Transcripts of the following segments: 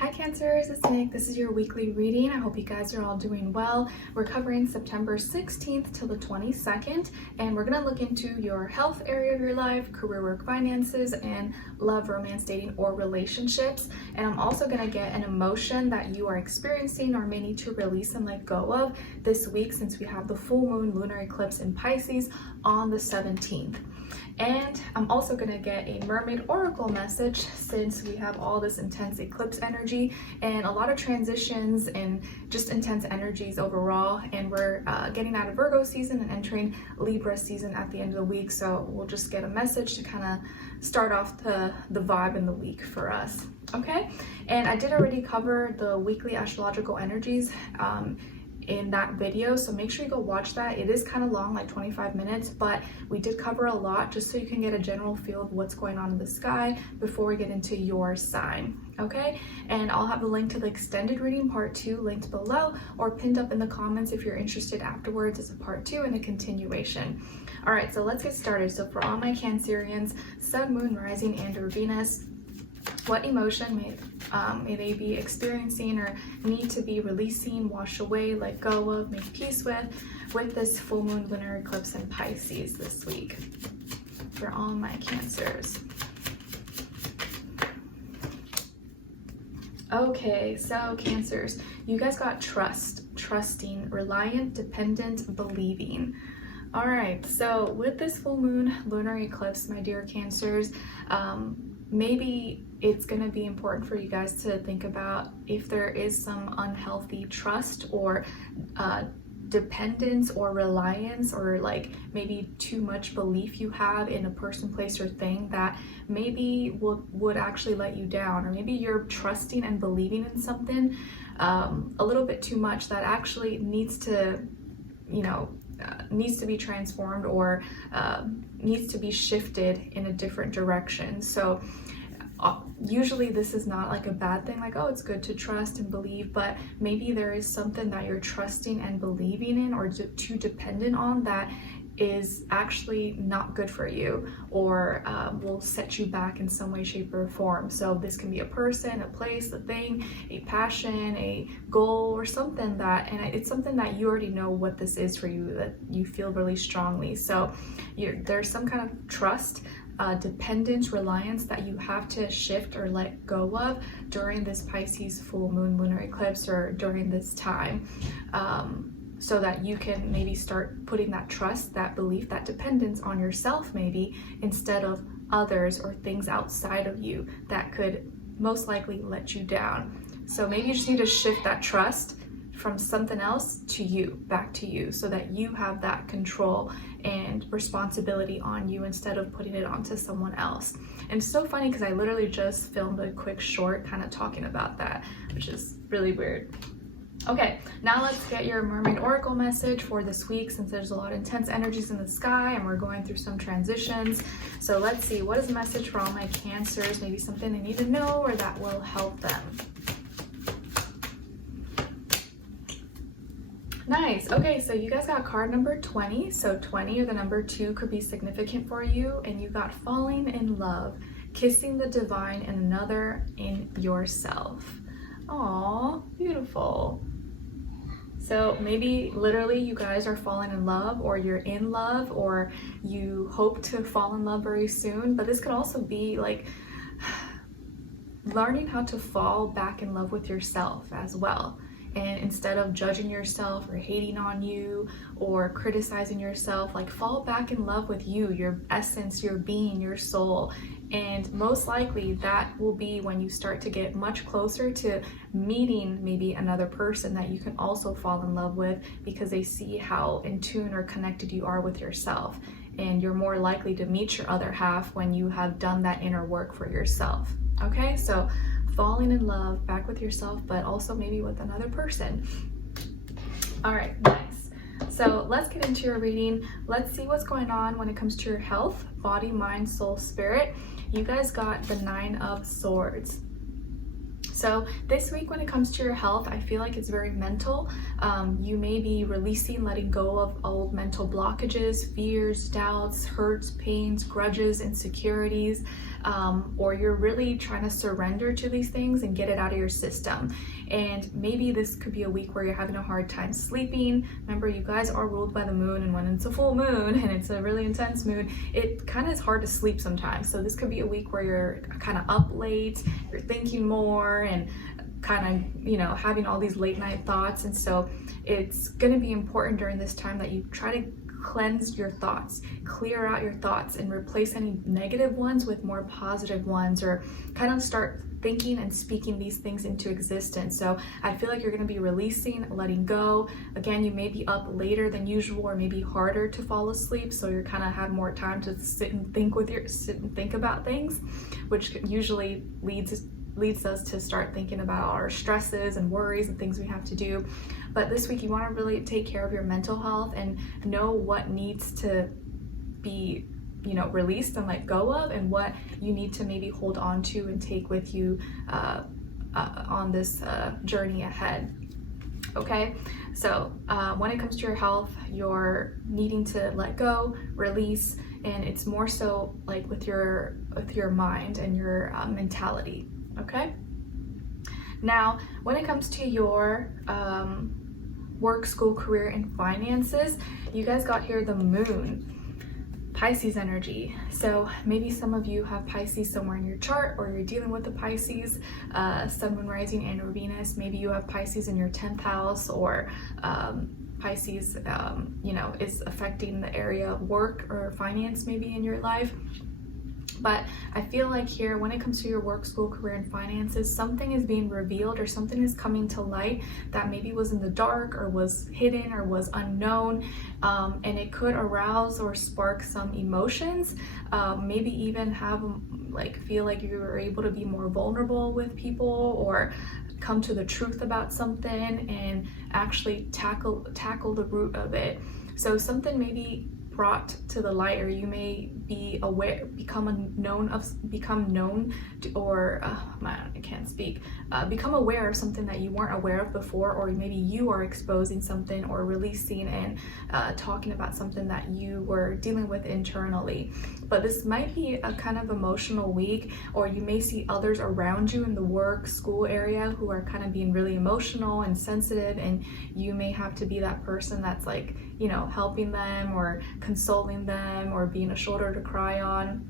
Hi Cancers, it's Nick. This is your weekly reading. I hope you guys are all doing well. We're covering September 16th till the 22nd, and we're going to look into your health area of your life, career, work, finances, and love, romance, dating, or relationships. And I'm also going to get an emotion that you are experiencing or may need to release and let go of this week, since we have the full moon lunar eclipse in Pisces on the 17th. And I'm also going to get a mermaid oracle message, since we have all this intense eclipse energy and a lot of transitions and just intense energies overall. And we're getting out of Virgo season and entering Libra season at the end of the week. So we'll just get a message to kind of start off the vibe in the week for us. Okay. And I did already cover the weekly astrological energies in that video, so make sure you go watch that. It is kind of long, like 25 minutes, but we did cover a lot just so you can get a general feel of what's going on in the sky before we get into your sign. Okay, and I'll have a link to the extended reading part 2 linked below or pinned up in the comments if you're interested afterwards as a part 2 and a continuation. All right, so let's get started. So for all my Cancerians, Sun, Moon, Rising, and or Venus, what emotion may they be experiencing or need to be releasing, wash away, let go of, make peace with this full moon lunar eclipse in Pisces this week for all my Cancers. Okay, so Cancers, you guys got trust, trusting, reliant, dependent, believing. All right, so with this full moon lunar eclipse, my dear Cancers, maybe it's going to be important for you guys to think about if there is some unhealthy trust or dependence or reliance, or like maybe too much belief you have in a person, place, or thing that maybe would actually let you down, or maybe you're trusting and believing in something a little bit too much that actually needs to, needs to be transformed or needs to be shifted in a different direction. So usually this is not like a bad thing, like, oh, it's good to trust and believe, but maybe there is something that you're trusting and believing in or too dependent on that is actually not good for you, or will set you back in some way, shape, or form. So this can be a person, a place, a thing, a passion, a goal, or something that, and it's something that you already know what this is for you, that you feel really strongly. So there's some kind of trust, dependence, reliance that you have to shift or let go of during this Pisces full moon lunar eclipse, or during this time, so that you can maybe start putting that trust, that belief, that dependence on yourself, maybe instead of others or things outside of you that could most likely let you down. So maybe you just need to shift that trust from something else to you, back to you, so that you have that control and responsibility on you instead of putting it onto someone else. And it's so funny because I literally just filmed a quick short kind of talking about that, which is really weird. Okay, now let's get your mermaid oracle message for this week, since there's a lot of intense energies in the sky and we're going through some transitions. So let's see, what is the message for all my Cancers? Maybe something they need to know or that will help them. Nice. Okay, so you guys got card number 20. So 20 or the number 2 could be significant for you, and you got falling in love, kissing the divine in another, in yourself. Aw, beautiful. So maybe literally you guys are falling in love, or you're in love, or you hope to fall in love very soon. But this could also be like learning how to fall back in love with yourself as well. And instead of judging yourself or hating on you or criticizing yourself, like fall back in love with you, your essence, your being, your soul. And most likely that will be when you start to get much closer to meeting maybe another person that you can also fall in love with, because they see how in tune or connected you are with yourself. And you're more likely to meet your other half when you have done that inner work for yourself. Okay, so falling in love back with yourself, but also maybe with another person. All right, nice. So let's get into your reading. Let's see what's going on when it comes to your health, body, mind, soul, spirit. You guys got the 9 of Swords. So this week, when it comes to your health, I feel like it's very mental. You may be releasing, letting go of old mental blockages, fears, doubts, hurts, pains, grudges, insecurities, or you're really trying to surrender to these things and get it out of your system. And maybe this could be a week where you're having a hard time sleeping. Remember, you guys are ruled by the moon, and when it's a full moon and it's a really intense moon, it kind of is hard to sleep sometimes. So this could be a week where you're kind of up late, you're thinking more, and kind of, having all these late night thoughts. And so it's going to be important during this time that you try to cleanse your thoughts, clear out your thoughts, and replace any negative ones with more positive ones, or kind of start thinking and speaking these things into existence. So I feel like you're going to be releasing, letting go. Again, you may be up later than usual, or maybe harder to fall asleep, so you're kind of have more time to sit and think about things, which usually leads us to start thinking about our stresses and worries and things we have to do. But this week, you want to really take care of your mental health and know what needs to be released and let go of, and what you need to maybe hold on to and take with you on this journey ahead. Okay, so when it comes to your health, you're needing to let go, release, and it's more so like with your mind and your mentality. Okay, now when it comes to your work, school, career, and finances, you guys got here the moon, Pisces energy. So maybe some of you have Pisces somewhere in your chart, or you're dealing with the Pisces, Sun, Moon, Rising, and or Venus. Maybe you have Pisces in your 10th house, or Pisces, is affecting the area of work or finance maybe in your life. But I feel like here, when it comes to your work, school, career, and finances, something is being revealed, or something is coming to light that maybe was in the dark, or was hidden, or was unknown, and it could arouse or spark some emotions, maybe even have feel like you were able to be more vulnerable with people, or come to the truth about something and actually tackle the root of it. So something maybe brought to the light, or you may be aware, become aware of something that you weren't aware of before, or maybe you are exposing something, or releasing and talking about something that you were dealing with internally. But this might be a kind of emotional week, or you may see others around you in the work, school area who are kind of being really emotional and sensitive, and you may have to be that person that's helping them, or consoling them, or being a shoulder to cry on.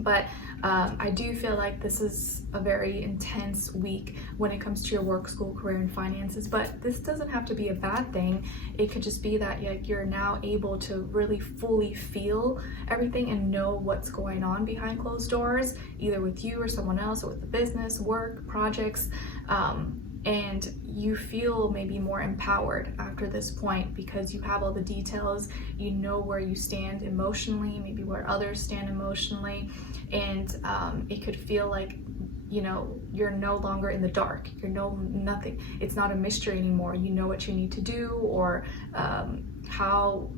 But I do feel like this is a very intense week when it comes to your work, school, career, and finances. But this doesn't have to be a bad thing. It could just be that you're now able to really fully feel everything and know what's going on behind closed doors, either with you or someone else, or with the business, work, projects. And you feel maybe more empowered after this point, because you have all the details, you know where you stand emotionally, maybe where others stand emotionally, and it could feel like you're no longer in the dark. Nothing. It's not a mystery anymore. You know what you need to do, or how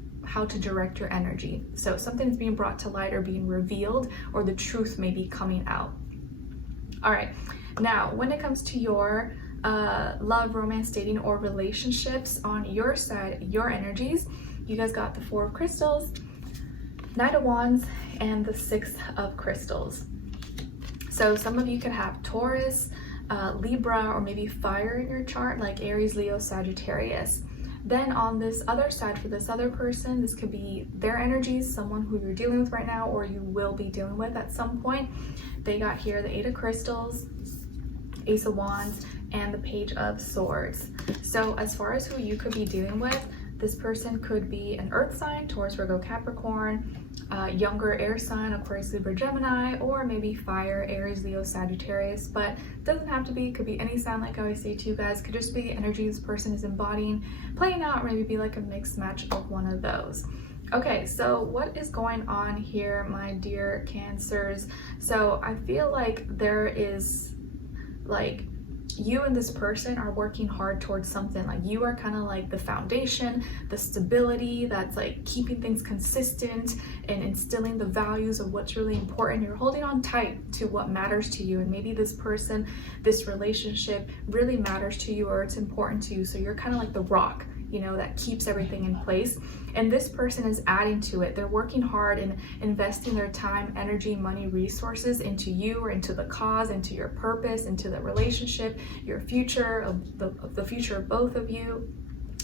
to direct your energy. So something's being brought to light, or being revealed, or the truth may be coming out. All right. Now, when it comes to your love, romance, dating, or relationships, on your side, your energies, you guys got the Four of Crystals, Knight of Wands, and the Six of Crystals. So some of you could have Taurus, Libra, or maybe fire in your chart, like Aries, Leo, Sagittarius. Then on this other side, for this other person, this could be their energies, someone who you're dealing with right now, or you will be dealing with at some point. They got here the Eight of Crystals, Ace of Wands, and the Page of Swords. So as far as who you could be dealing with, this person could be an earth sign, Taurus, Virgo, Capricorn, younger air sign, Aquarius, Libra, Gemini, or maybe fire, Aries, Leo, Sagittarius. But it doesn't have to be, it could be any sign, like I always say to you guys. It could just be the energy this person is embodying, playing out, or maybe be like a mixed match of one of those. Okay, so what is going on here, my dear Cancers? So I feel like there is you and this person are working hard towards something. Like you are kind of like the foundation, the stability that's like keeping things consistent and instilling the values of what's really important. You're holding on tight to what matters to you, and maybe this person, this relationship really matters to you, or it's important to you. So you're kind of like the rock, you know, that keeps everything in place. And this person is adding to it. They're working hard and investing their time, energy, money, resources into you, or into the cause, into your purpose, into the relationship, your future, of the future of both of you.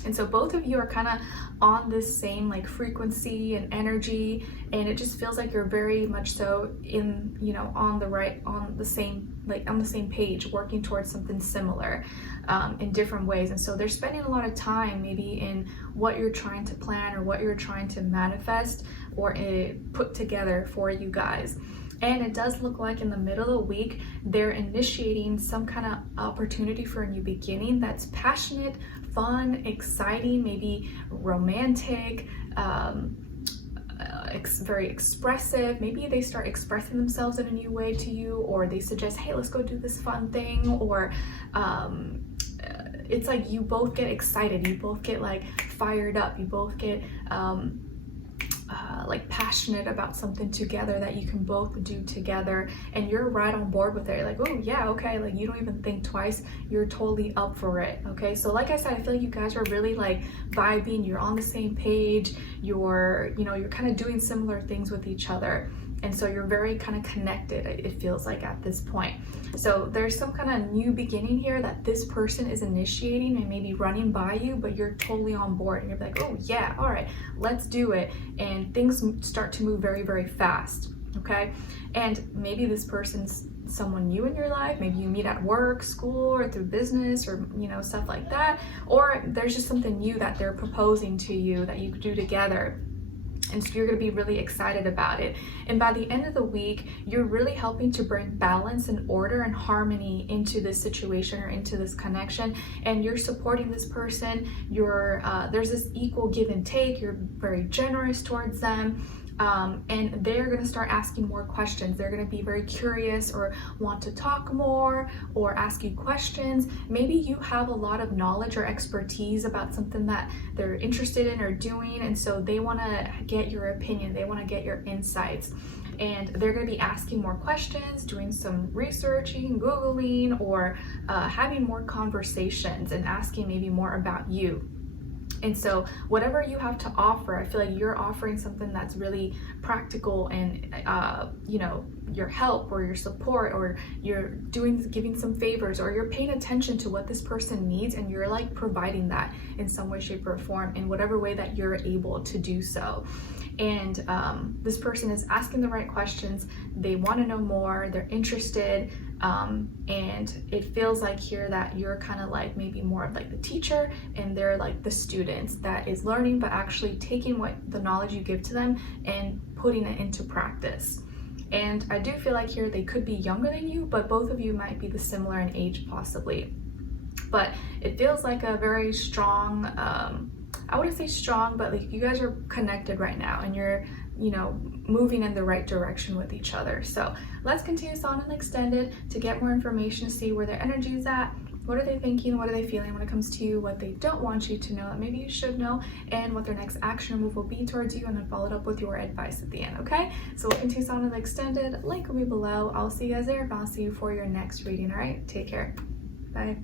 And so both of you are kind of on this same like frequency and energy, and it just feels like you're very much so in, you know, on the same page, working towards something similar in different ways. And so they're spending a lot of time maybe in what you're trying to plan or what you're trying to manifest or put together for you guys. And it does look like in the middle of the week, they're initiating some kind of opportunity for a new beginning that's passionate, fun, exciting, maybe romantic, very expressive. Maybe they start expressing themselves in a new way to you, or they suggest, hey, let's go do this fun thing, or it's like you both get excited, you both get like fired up, you both get like passionate about something together that you can both do together, and you're right on board with it. You're like, oh yeah, okay, like you don't even think twice, you're totally up for it. Okay, so like I said, I feel like you guys are really like vibing, you're on the same page, you're kind of doing similar things with each other. And so you're very kind of connected, it feels like, at this point. So there's some kind of new beginning here that this person is initiating and maybe running by you, but you're totally on board and you're like, oh yeah, all right, let's do it. And things start to move very, very fast, okay? And maybe this person's someone new in your life. Maybe you meet at work, school, or through business, or you know, stuff like that. Or there's just something new that they're proposing to you that you could do together. And so you're going to be really excited about it. And by the end of the week, you're really helping to bring balance and order and harmony into this situation or into this connection. And you're supporting this person. There's this equal give and take. You're very generous towards them. And they're going to start asking more questions. They're going to be very curious or want to talk more or ask you questions. Maybe you have a lot of knowledge or expertise about something that they're interested in or doing, and so they want to get your opinion. They want to get your insights. And they're going to be asking more questions, doing some researching, Googling, or having more conversations and asking maybe more about you. And so whatever you have to offer, I feel like you're offering something that's really practical, and you know, your help or your support, or you're giving some favors, or you're paying attention to what this person needs, and you're like providing that in some way, shape, or form in whatever way that you're able to do so. And this person is asking the right questions. They want to know more. They're interested. And it feels like here that you're kind of like maybe more of like the teacher, and they're like the students that is learning, but actually taking the knowledge you give to them and putting it into practice. And I do feel like here they could be younger than you, but both of you might be similar in age possibly. But it feels like a very strong, I wouldn't say strong, but like you guys are connected right now, and you're, you know, moving in the right direction with each other. So let's continue this on and extended to get more information, to see where their energy is at. What are they thinking? What are they feeling when it comes to you? What they don't want you to know that maybe you should know, and what their next action move will be towards you, and then followed up with your advice at the end, okay? So we'll continue this on and extended. Link will be below. I'll see you guys there, and I'll see you for your next reading, all right? Take care. Bye.